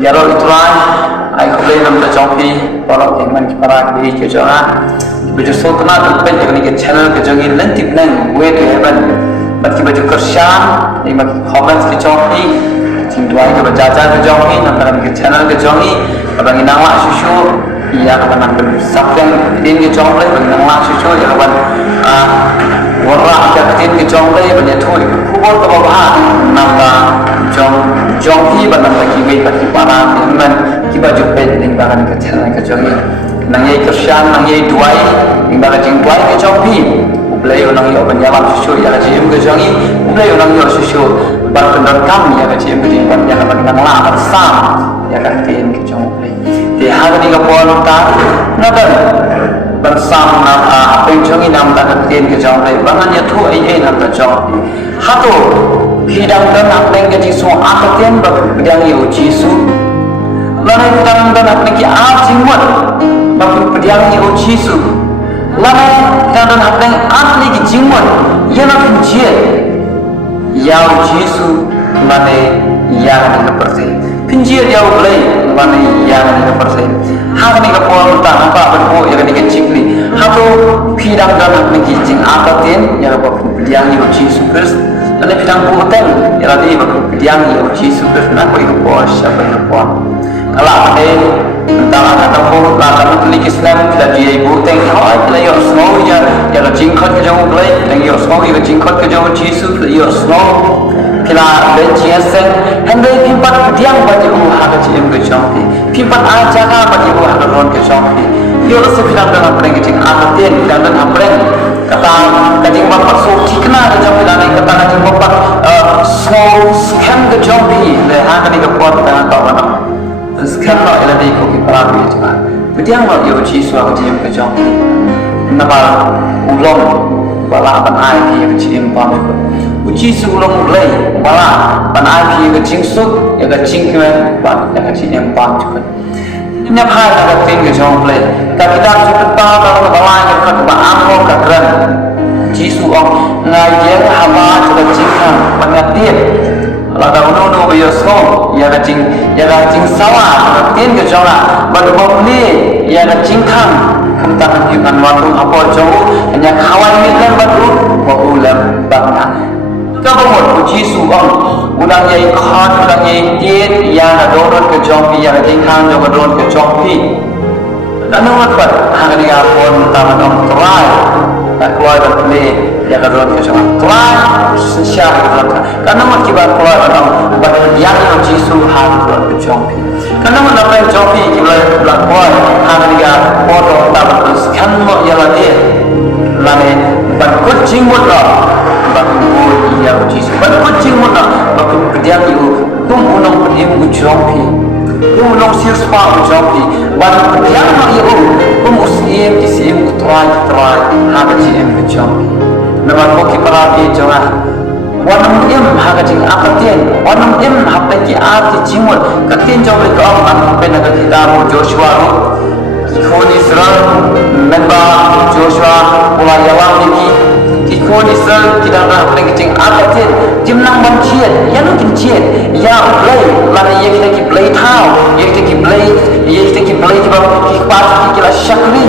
Yaro itulah ai khuble nam ta chongpi borok yang man para di ke jora baju sultana tempat yang ni channel ke jongi lentip nang way to heaven bat ki baju kersan ni mak comments ke chongpi ting dua ke baca ke jongi nam ta ke channel ke jongi abang inawa susu ya kapan nam sabten din ke jongle bang inawa susu ya kapan warra ke tin ke jongle banyak thui kubur ke bawah nam ta jonghi banam lagi gay pati para teman kita jumpa dengan bahan kecil ke jongi nangyay kersan nangyay duai dengan bahan jing duai ke jonghi ublay unang yo banyalam susu ya kecil ke jongi ublay unang yo susu berpendar kami ya kecil ke jing ban ya kapan dengan lapar sam ya kecil ke jonghi di hari ni kapal ta nadan bersam nam penjongi nam tak kecil ke jonghi bangannya tu ai nam tak jonghi hatu hidang dan apeng ke jisu akatian berdang yo jisu lana hidang dan apeng ki a jingwat berdang yo jisu lana hidang dan apeng asli ki jingwat yana pinjie yau jisu lana yang ni perse pinjie yau blai lana yang ni perse hak ni ka pon ta apa berpo ya ni ke jingli hatu hidang dan apeng ki jing akatian ya berdang yo jisu Kristus dan bidang puteng yang tadi yang Yesus Kristus nak ikut puas siapa yang puas kalau ada tentang kata pun kata tulis Islam kita dia puteng kalau kita yang snow ya yang jingkot ke jauh belai yang snow yang jingkot ke jauh Yesus yang snow kita berjiasen hendak pimpat diam bagi uha ke jauh ke jauh pimpat aja kan bagi uha ke ron ke jauh yo sebidang dalam perang kecing aten dan perang kata kajing bapak so tikna ke jauh dan kata kajing bapak so scam ke jauh le hang ni ke puan dengan kawan scam no eladi ko ki para bi cuma bediang no yo chi suah ke jauh ke jauh napa ulong bala ban ai ki ke jing pam uji ulong ulai bala ban ai ki ke jing su ya ke jing ke ban ya ke jing pam juga nya phai ka tin ke jong ple ka kita su ta ka bala ya ka ba amro ka kran jisu ong ngai ye hama chu ka jing khang pangatin la da no no be so ya ka jing sawa ka tin ke jong la ba do ni ya ka jing khang kam ta ni kan wa tu apo jo nya khawan ni kan ba tu ba ulam ba na ka ba mo jisu ong udang yai khat udang yai tiet yang adon ke jompi yang tingkang jo adon ke jompi dan nomor 4 hang ni apon taman om try tak keluar beli yang adon ke jompi try sesyah kan nomor kibar keluar om yang jisu hang adon ke jompi kan nomor apa jompi kibar keluar hang ni apon taman kan mo yang dia lane ban kucing modal bakul ia uji sebab kucing mana bakul kediam itu unong pedim ujompi unong siapa ujompi bakul kediam itu usim isim try haga jim ujompi nama koki parapi jangan wanam im haga jing akatien wanam im hape ki arti jimut katien jomri ka am benaga kita Joshua koni Israel member Joshua mulai awam ni kikon Israel kita nak pergi cing akatin jimnang banciat ya nukin ciat ya ublay lana ye kita ki blay tau ye kita ki blay kibab kikpat kila syakri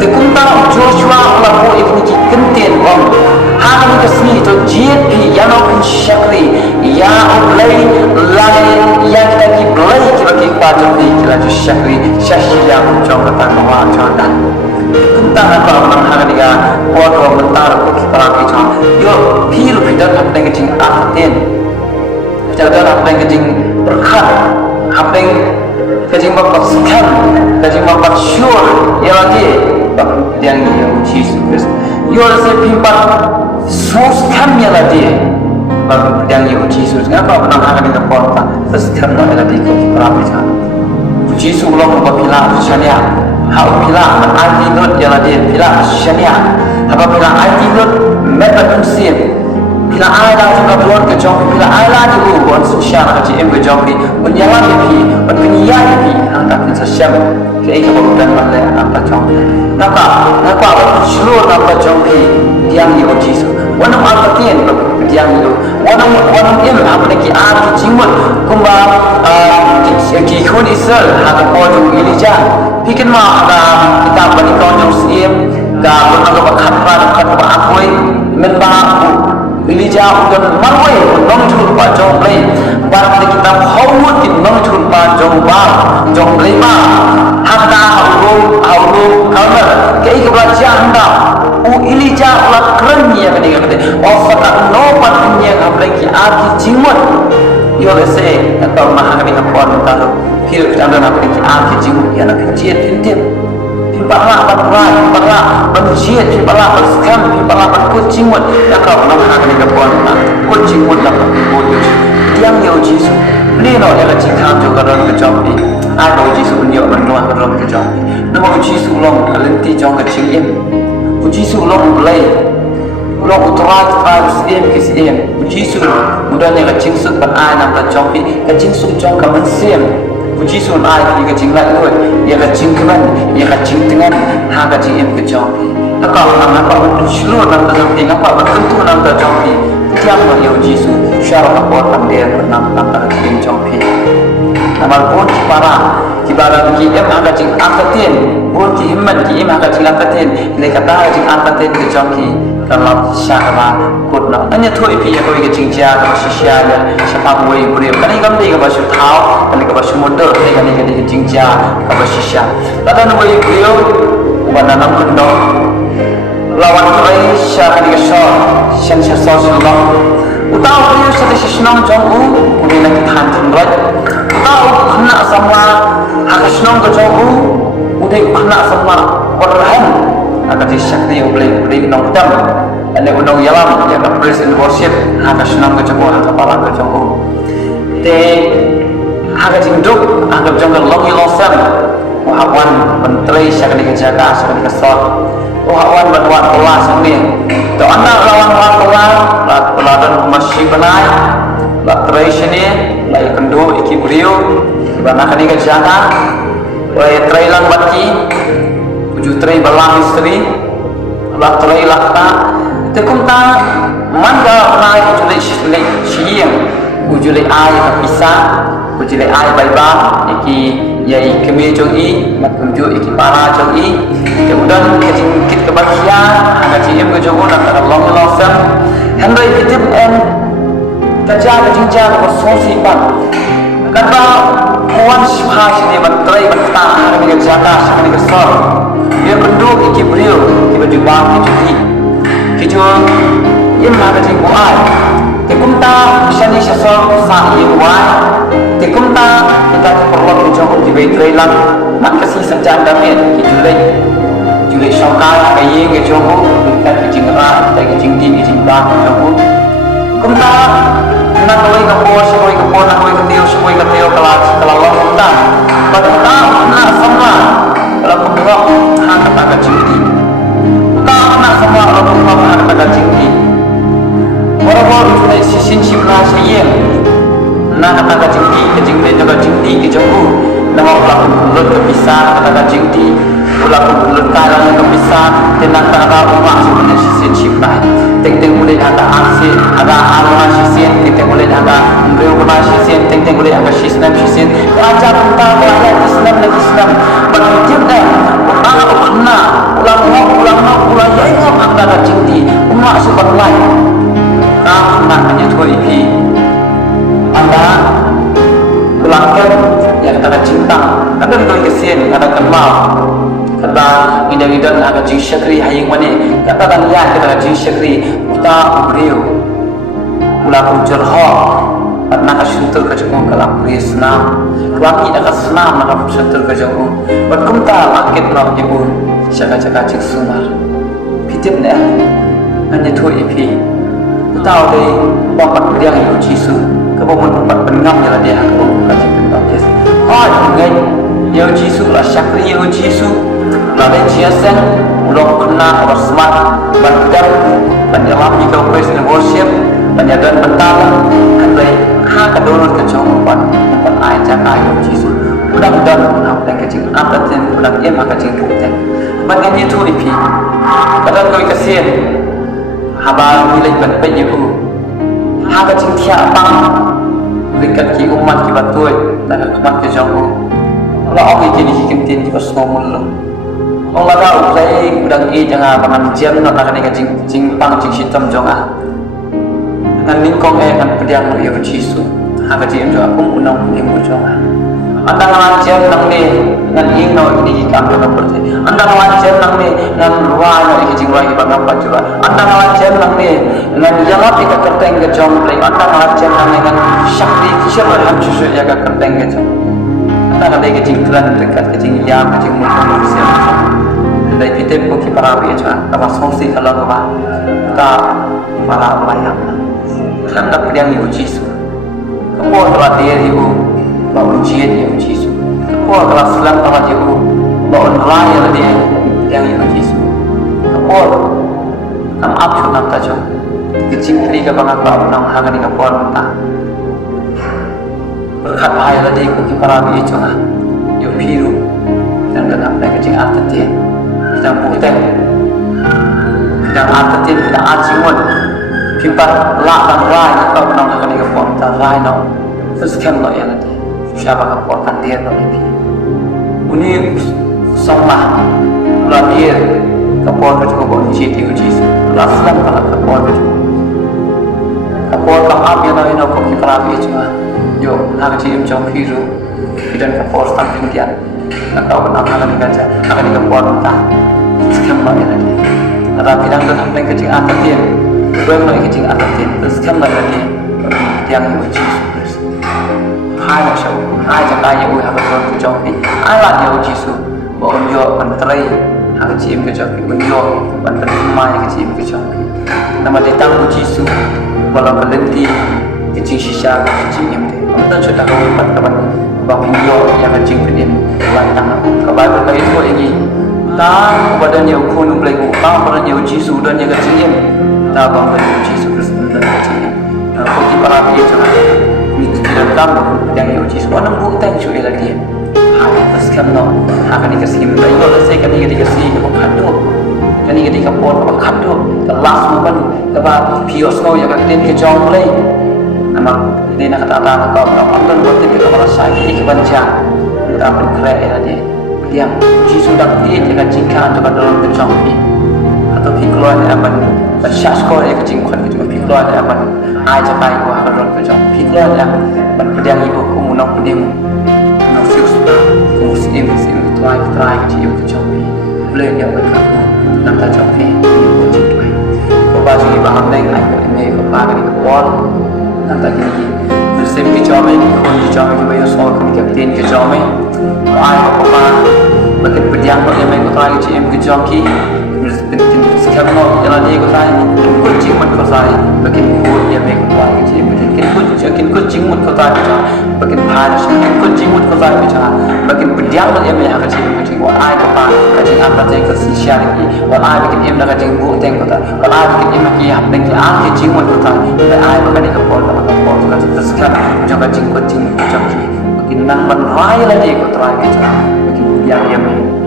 te kunta Joshua lapo ikni ki kentien wam hang ni kesni to jiat pi ya nukin syakri ya ublay lana ya kita ki blay kibab kila syakri syahya jom kata kawa jangan tentang apa orang hari ni buat komentar kita kita yo pil kita apa yang kita akhirnya kita apa yang kita berkat apa yang kita mahu sekian kita mahu sure ya lagi yang uji Kristus yo rasa pimpat sekian ya lagi yang uji Kristus apa orang hari ni buat sekian ya lagi kita kita uji sebelum berpilah syariah hal pila anti not yang ada pila syariah apa pila anti not method unsir pila ayat juga keluar ke jom pila ayat juga buat syariah ke em ke jom ni menyalah pi penyiar pi angkat sesyam ke itu bukan mana angkat jom napa seluruh angkat jom pi yang yo jisu wanam artian yang itu wanam em apa lagi arti jimat kumba ki khun Israel ha ka po jong Elijah pikin ma ada kita bani kau jong siem ga ba ka khat ba akoi men ba Elijah udan marwai nong chul pa jong lei bar kita hawut ki nong chul pa jong ba jong lei ma handa hawlu kauna kei ka ba handa Elijah ulah keren ya kade ofata no patnya ngableng ki aki jingmot yo lese atau mahagani hapon tahu fil anda nak ki aki jingmot ya nak jiet intip pimpala manusia pimpala scam pimpala kucing mot ya kau nak mahagani hapon kucing mot nak bodoh tiang yo jisu ni no ya ka jingkam jo karon ke jompi ada jisu ndio menua karon ke jompi namo jisu long kalenti jong ke jingim Jisu long belai long utrat siem ke siem Jisu mudah ni kacing suk pan ai nam ta chong pi kacing suk chong ka man siem Jisu ai ki kacing lai loi ya kacing keman ya kacing tengan ha kacing em ke chong pi ta ka nam pa tu shlu nam ta chong pi ngam pa tu nam ta chong pi tiang lo yo Jisu syara ka pot nam dia nam ta kacing chong pi namal pun para kibara ki em ha kacing akatin buat ki himmat ki im haka jing akatin le kata jing akatin ke jongki kalau syakama kutna anya thoi pi ya koi ke jing ja ka shisha ya shapa boi buri kani kam dei ka basu thau kani ka basu motor le kani ke jing ja ka basu shisha tata no boi brio wana nam kendo lawan kai sha kani ka so shan sha so lo utau brio sa de shishnong jong u kuni na than thun rot utau khna samla haka shnong ka jong u udah kena semua perlahan akan disakti oleh nong dam ane unong yalam yang praise and worship haka senang ke jenggo haka palang ke jenggo te haka jingduk haka jenggo longi losam wahawan menteri syakni ke jaga syakni ke sot wahawan bantuan pola sini to anak lawan pola peladan masih benai la trai sini la kendo iki brio bana kani ke jaga Wahai trailang baki, uju trai balang istri, lah trai lakta, tekum ta manda nai uju le siyang, uju le ai kapisa, uju le ai baiba, iki yai kemi jong i, makunju iki para jong i, kemudian kecing kit kebahagiaan, hanya ciem ke jong nak Allah losam, henry kitip kerja kecing jaga bersosi pan. Kata kawan syuhah sini menteri bertahan dengan jaka syakni kesor dia penduk iki beliau kita jumpa kita kita ia mana jenggo ai tekumta syani syasor sa iwai tekumta kita perlu jenggo di betrai lang nak kasih sejak damai julai syangkai kaye ke jenggo kita jingra kita jingdi jingba jenggo kumta nak koi kapor sekoi kapor nak koi kateo kalau Allah minta pada kita nak semua kalau kumrok hak kata jingdi kita nak semua kalau kumrok hak kata jingdi orang-orang sudah sisin cipta sayang nak kata jingdi ke jingdi juga jingdi ke jenggu nama ulah mulut ke bisa kata jingdi ulah mulut kalah ke bisa tenang tak ada umat sebenarnya sisin cipta teng-teng boleh ada aksi ada arwah sisin teng-teng boleh ada berubah sisin teng-teng boleh ada sistem sisin raja kita rakyat Islam dan Islam berhijab dah ulang kena ulang yang ada cinti umat sebat lain kau nak hanya tuai pi anda belakang yang ada cinta ada tuai kesin ada kenal kata idang-idang agak jing syakri hayang mani kata dan ya kita jing syakri uta beliau ulah jerho nak syutur ke jenggo kalam prisna laki nak senam nak syutur ke jenggo berkum ta lakit nak ibu syaka-syaka cik sumar pitip ne hanya tu ipi uta de bapak dia ibu jisu kebomon bapak bengam jalan dia kebomon kacik pentas ngai ya jisu lah syakri ya jisu lalu jiasan ulok kena orang smart bandar penyelam jika praise and worship penyadan bentala andai hak kedulur kecong empat ayat jaka ayat jisu mudah-mudahan apa yang kecil apa yang mudah ia maka kecil bukti bagian itu ipi kadang kau kasihan haba milik berpenyebu hak kecil tiap bang berikan ki umat ki batuai nak kemat ke jauh. Allah ok kini hikim tin di pasomul lo. Allah dah usai udang jangan pangan jam nak nak ni jing pang jing sitam jonga. Ngan lingkong ngan pediang lo yang cisu. Hak jing jo aku unang yang jonga. Anda ngawan jam nang ni ngan ing no ini kam lo berarti. Anda ngawan jam nang ni ngan luar no ini jing luar ibang apa juga. Anda ngawan jam nang ni ngan jalan kita kerteng ke jong play. Anda ngawan jam nang ni ngan syakti kisah ham cisu jaga kerteng ke jong. Anda ngawan ke jing tulan dekat ke jing yam ke jing mulut siapa. Dari kita buki para biasa, apa solusi kalau apa kita para layang, kita tak pedang ibu Yesus. Kau telah dia ibu, bawa ujian ibu Yesus. Kau telah selang telah ibu, bawa raya dia pedang ibu Yesus. Kau nam apa nam tajo, kecil kali ke bangga bawa nam hangat ni kau mentah. Berkat bahaya dia buki para biasa, ibu biru dan kenapa kecil atas dia. Kita putih, kita atatin, kita acimun, kita lakukan rai, kita menang dengan kepon, kita rai no, terus kemlo yang nanti, siapa kepon kan dia no ini, ini sama, lah dia kepon itu kepon citi uji, lah selam kalau kepon itu, kepon kam yang no ini kau kita rapi cuma, yo nak cium jauh biru, kita kepon samping dia. Nak tahu kenapa akan dibaca, akan dikepon entah sekian banyak lagi. Tapi tidak tu sampai kecil atas dia, belum lagi kecil atas dia, sekian banyak lagi yang uji susu. Hai macam, hai cakap yang uji apa tu jawab ni, hai lah yang uji susu, bawa jawab menteri, hak kecil kejawab, menjawab menteri mai kecil kejawab. Nama datang uji susu, bawa berhenti kecil sisa kecil yang tu, kita sudah tahu kapan. Bahawa yang kecil pedin lantang kebaik berkait itu lagi tak badannya ukun belegu tak badannya uji sudan yang kecil tak badannya uji sudan kecil bagi para dia cuma itu tidak tahu yang uji sudan bukti cuy lagi atas kamu akan dikasih mereka itu saya kan dikasih kado kan dikasih kapor kado the last moment kepada pios kau yang kecil kejauh mulai nama dia nak kata apa kau nonton buat itu kalau saya ini kebaca tak berkreasi dia diam si sudah dia dengan jingka atau dalam kecampi atau pikeluan apa bersas kau yang kecingkan itu pikeluan apa aja baik gua dalam kecampi pikeluan yang berpedang ibu kumunok pedemu nusius kusim try kecil kecampi boleh dia berkaku nak kecampi kecil kau baca di bahan lain aku ini kau pakai di wall nanti bersih kejauhan kon kejauhan juga yang soal kon kapten kejauhan ayah apa bagian berdiam yang mereka try cim kejauhan bersih sekarang lo jalan dia kau try kucing mat kau try bagian kod yang mereka try cim bagian kucing mat kau try bagian panas kucing mat kau try bagian berdiam yang mereka cim kucing wah ayah apa kucing apa je kesisian lagi wah ayah bagian yang mereka cim bu teng kau try wah ayah bagian yang mereka yang teng kucing mat kau try ayah bagian kapol sekarang jangan kucing makin nang raya lagi ikut raya makin yang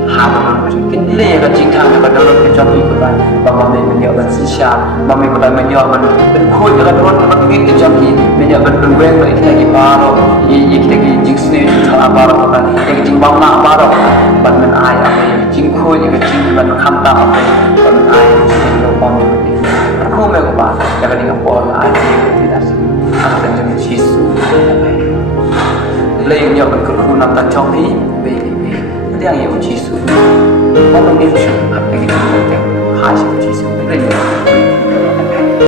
hal makin le kan jingkang dekat dalam kejauhan ikut raya bapa menjawab sisa mami kota menjawab berkut dekat dalam makin kejauhan menjawab berbuat lagi baru ini lagi jingsni apa baru kan yang jingbang nak baru ban ayah jingkut yang jing ban kamta apa ban ayah jing bang aku mau apa yang ni kapol ayah tidak akan jadi Yesus. Lain yang berkeruh nak tercapai, baik. Dia yang Yesus. Orang Yesus apa yang kita tengok, hasil Yesus. Lain